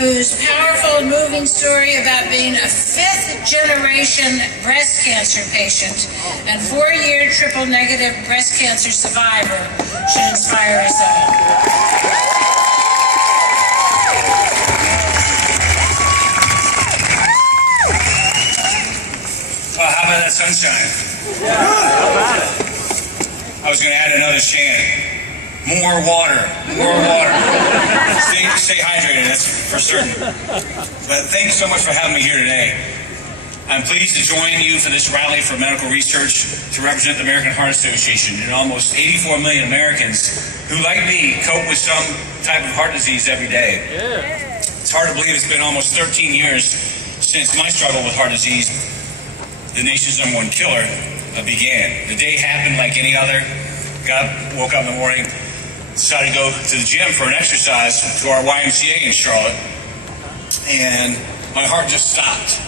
whose powerful and moving story about being a fifth-generation breast cancer patient and 4-year triple-negative breast cancer survivor should inspire us all. Well, how about that sunshine? I was going to add another chant. More water, more water. Stay hydrated, that's for certain. But thank you so much for having me here today. I'm pleased to join you for this rally for medical research to represent the American Heart Association and almost 84 million Americans who, like me, cope with some type of heart disease every day. It's hard to believe it's been almost 13 years since my struggle with heart disease, the nation's #1 killer, began. The day happened like any other. Woke up in the morning, decided to go to the gym for an exercise to our YMCA in Charlotte, and my heart just stopped.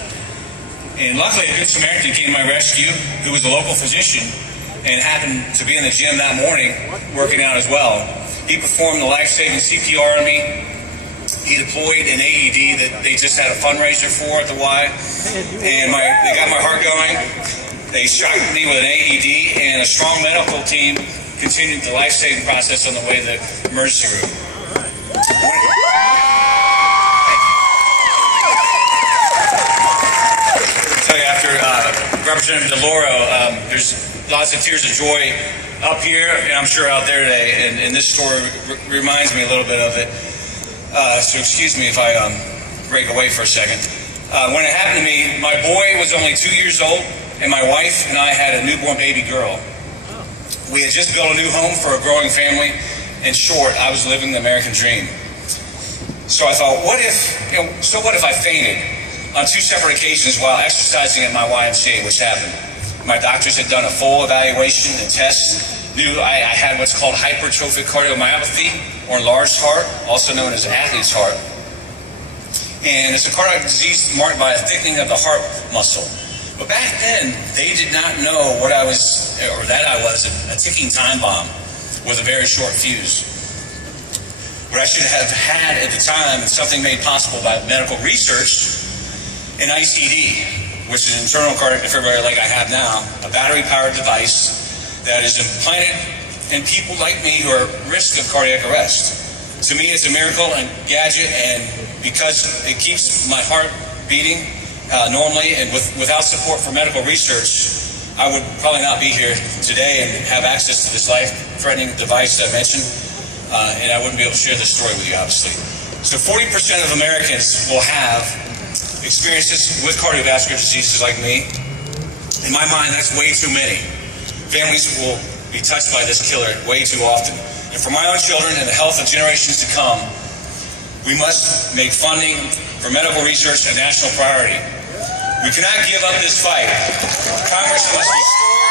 And luckily, a Good Samaritan came to my rescue, who was a local physician, and happened to be in the gym that morning working out as well. He performed the life-saving CPR on me. He deployed an AED that they just had a fundraiser for at the Y, and they got my heart going. They shocked me with an AED, and a strong medical team continued the life-saving process on the way to the emergency room. So after Representative DeLauro, there's lots of tears of joy up here, and I'm sure out there today, and this story reminds me a little bit of it. So excuse me if I break away for a second. When it happened to me, my boy was only 2 years old, and my wife and I had a newborn baby girl. We had just built a new home for a growing family. In short, I was living the American dream. So I thought, what if I fainted on 2 separate occasions while exercising at my YMCA, which happened. My doctors had done a full evaluation and tests, knew I had what's called hypertrophic cardiomyopathy, or enlarged heart, also known as athlete's heart. And it's a cardiac disease marked by a thickening of the heart muscle. But back then, they did not know that I was a ticking time bomb with a very short fuse. What I should have had at the time, something made possible by medical research, an ICD, which is an internal cardiac defibrillator like I have now, a battery-powered device that is implanted in people like me who are at risk of cardiac arrest. To me, it's a miracle and gadget, and because it keeps my heart beating normally, and without support for medical research, I would probably not be here today and have access to this life-threatening device that I mentioned, and I wouldn't be able to share this story with you, obviously. So 40% of Americans will have experiences with cardiovascular diseases like me. In my mind, that's way too many. Families will be touched by this killer way too often. And for my own children and the health of generations to come, we must make funding for medical research a national priority. We cannot give up this fight. Congress must restore